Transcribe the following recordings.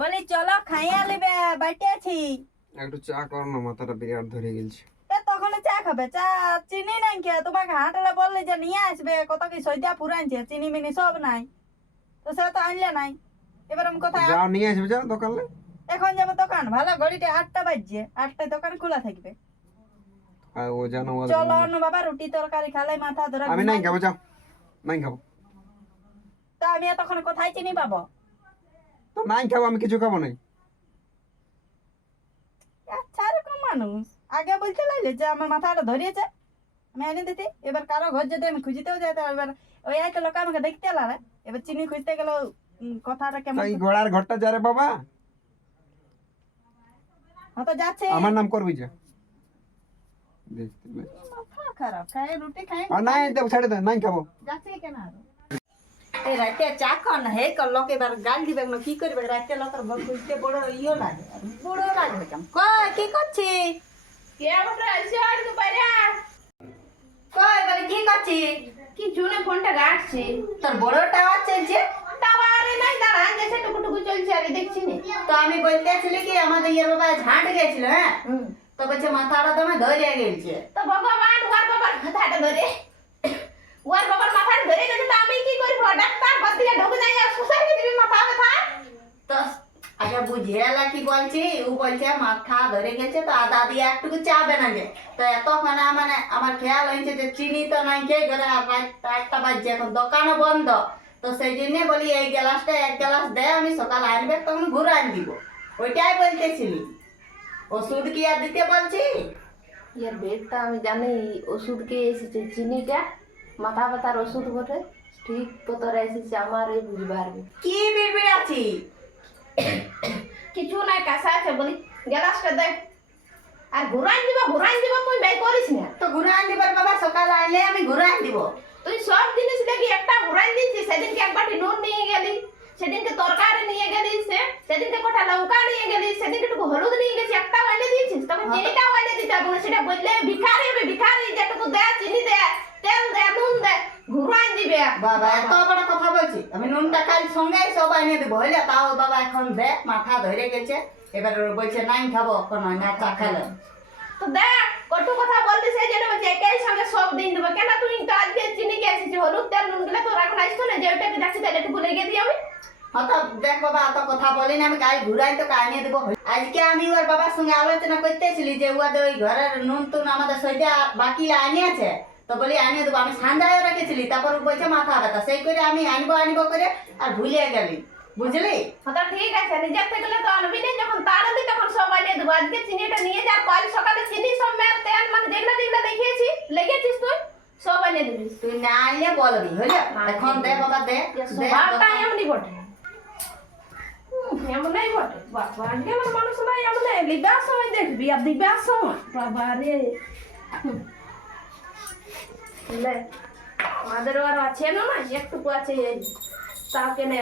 বলি চলো খাইয়া লিবে বাইটে আছি। একটু চা কর না, মাথাটা বিরাট ধরে গেছে। তখন চা খাবে? চা চিনি নাই কে? তোমাকে হাটলে বললে যে নিয়ে আসবে, কত কি সৈদা পুরানছে, চিনি মিনি সব নাই, তো সেটা তো আনলে নাই। এবার আমি কোথায় যাও নিয়ে আসবে, যাও দোকানে। এখন যাবো দোকান? ভালো ঘড়িতে 8টা বাজছে, 8টায় দোকান খোলা থাকবে। আর ও জানো চলো অন্য বাবা, রুটি তরকারি খালে মাথা ধরে। আমি নাই খাবো, যাও। নাই খাবো তো আমি তখন কোথায় চিনি পাবো? তো নাই খাবো, আমি কিছু খাবো নাই। আচ্ছা, এরকম মানুষ আগে বলতে লাগলে যে আমার মাথাটা ধরিয়েছে, আমি এনে দিতে। এবার কারো ঘর যদি আমি খুঁজিতেও যাই, তো এবার ওই একটা লোক আমাকে দেখতে এলারে, এবার চিনি খুঁজতে গেল, কথাটা কেমন। এই ঘোড়ার ঘরটা যারে বাবা, হয়তো যাচ্ছে। আমার নাম করবি যা। দেখতে মাথা খারাপ, খাই রুটি খাই আর নাই দেব, ছেড়ে দে, নাই খাবো। যাচ্ছে কেন আরো? এই রাতে চা খান হে কর লোক, এবার গাল দিবে না, কি করবে? রাতে লোকের ঘর খুঁজতে বড় ইয়ে লাগে, বড় লাগবে কেমন। কই কি করছি? কে আমরা আইছে আর তো বাইরে কই বলে কি করছি? কি জুনে ফোনটা গাড়ছে তোর বড় টাওয়ার চলছে। টাওয়ারে নাই দাঁড়া গেছে, টুকু চলছে আর দেখছি না। তো আমি বলতেছিলি কি আমাদের ইয়ের বাবা ঝাঁট গেছিল, হ্যাঁ, তো বলছে মাথাটা তোমার ধরে গেছে। তো ভগবান ওর বাবার মাথাটা ধরে, ওর বাবার মাথাটা ধরে গেছে, তো আমি কি করব? ডাক্তার বদিকে ঢোকে যাই আর সোসাইটি দিবি মাথা ব্যথা। তো আচ্ছা বুঝিয়ালা কি বলছি? ও বলছে মাথা ধরে গেছে, তো আদা দিয়ে একটুকু চা বানাবে। তো এতক্ষণ মানে আমার খেয়াল হয়েছে যে চিনি তো নাই কে ঘরে, আর রাত 8টা বাজছে, এখন দোকানও বন্ধ। তো সেই জন্য বলি এই গ্লাসটা 1 গ্লাস দে, আমি সকাল আনবে তখন ঘুরান দিব। ওইটাই বলতেছিলি। ওষুধ কি আর দিতে বলছি? ইয়ার বেডটা আমি জানি ওষুধ কে এসেছে, চিনিটা মাথা ব্যথার ওষুধ বটে, ঠিক পতরে এসেছে আমার এই বুঝবার। কি বিড়বিড় আছি? কিছু নাই, কাঁসা আছে বলি গ্যালাসটা দেখ। আর ঘুরাই দিব তুই বের করিস না। তো ঘুরান দিবার বাবা, সকাল আনলে আমি ঘুরান দিব। তুই সব জিনিস দেখি একটা ঘুরাই দিচ্ছিস। সেদিনকে এক বাটি নুন নিয়ে গেলি, সেদিনকে তরকারি নিয়ে গেলিস, সেদিনকে কটা লঙ্কা নিয়ে গেলিস, সেদিনকে টুকু হলুদ নিয়ে গেছিস, একটা ওয়াইলে দিয়েছিস। তবে চিনিটাও ওয়াইলে দিতে হবে না, সেটা বললে ভিখারি হবে। ভিখারি যেটুকু দে, চিনি দে, তেল দে, নুন দে, ঘুরাই দিবে। বাবা এত বড় কথা বলছি, আমি নুনটা কাল সঙ্গে সব এনে দেবো, হইলে তাও বাবা এখন দে, মাথা ধরে গেছে। এবার ওর বলছে নাই খাবো, এখন না চা খেলে। তো দেখ কটু কথা বলতে, সেই জন্য বলছে একাই সঙ্গে সব দিন দেবো। কেন তুই তো আজকে চিনি কে এসেছিস, হলুদ তেল নুন গুলো তোর এখন আসতো না, যে ওইটাকে যাচ্ছি তাহলে একটু লেগে দিই আমি। হয়তো দেখ বাবা, এত কথা বলিনি আমি, কাল ঘুরাই তো কাল নিয়ে দেবো। আজকে আমি ওর বাবার সঙ্গে আলোচনা করতেছিলি যে ওদের ওই ঘরের নুন টুন আমাদের সইটা বাকি আনিয়েছে, তো বলি আনিয়ে দেবো। আমি সান্দায় রেখেছিলি, তারপর বলছে মাথা ব্যথা, সেই করে আমি আনবো করে আর ভুলিয়ে গেলি, বুঝলি? তো ঠিক আছে, নিজের থেকে তো আনবি না, যখন তাড়াবি তখন সব আনিয়ে দেবো। আজকে চিনিটা নিয়ে যা, কাল সকালে চিনি সব তেল মানে যেগুলো দেখিয়েছি লেগেছিস তুই সব আনিয়ে দিবি। তুই না আনলে বলবি, হইলে এখন দে বাবা, দে সবারটা এমনি বটে, এমনই বটে। বাবা আজকে আমার মানুষ নাই এমন, লিবার সময় দেখবি আর দিবার সময় বাবা রে। লে আমাদের আর আছে না, একটুকু আছে, তাও কেনে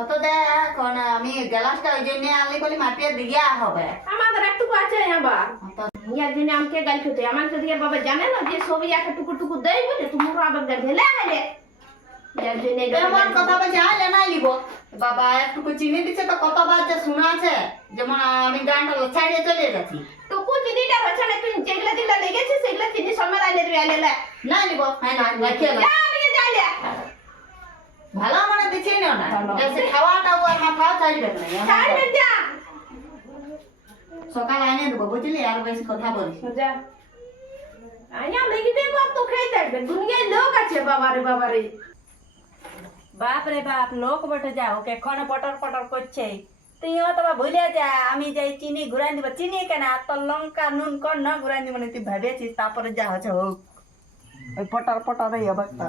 অত দেখ, এখন আমি গ্লাসটা ওই জন্য আনলি বলি মাটিয়ে দিয়া হবে। আমাদের একটুকু আছে আবার। ইয়ার জন্য আমাকে গাল খেতে, আমার যদি বাবা জানে না যে সবই একটা টুকু দেয় বলে, তোমরা আবার ঢেলে গেলে যার জন্য এমন কথা বলছে আলে নাই লিব। বাবা একটুকু চিনি দিচ্ছে, তো কতবার যে শোনা আছে, যেমন আমি গানটা ছাড়িয়ে চলে যাচ্ছি। টুকু চিনিটা হচ্ছে না, তুই যেগুলো লেগেছিস সেগুলো চিনি সময় আইলে দিবি, আইলে না লিব, হ্যাঁ না রাখিয়ে না। যাইলে ভালো মানে দিচ্ছি না, যে খাওয়াটা আর মাথা ছাড়বে না। ছাড়বে যা, সকাল আনে দেবো, বুঝলি? আর বেশি কথা বলিস যা আইয়া লেগিবে কত খেয়ে থাকবে। দুনিয়ায় লোক আছে বাবারে। বাপ রে বাপ, লোক বটে যা, ওকে এখন পটর পটর করছে। তুইও তো ভুলে যা, আমি যাই চিনি ঘুরাই দিব। চিনি কেন, আর তোর লঙ্কা নুন কর না ঘুরাই দিব না, তুই ভেবেছিস। তারপরে যা হচ্ছে হোক, ওই পটর পটর এই অবস্থা।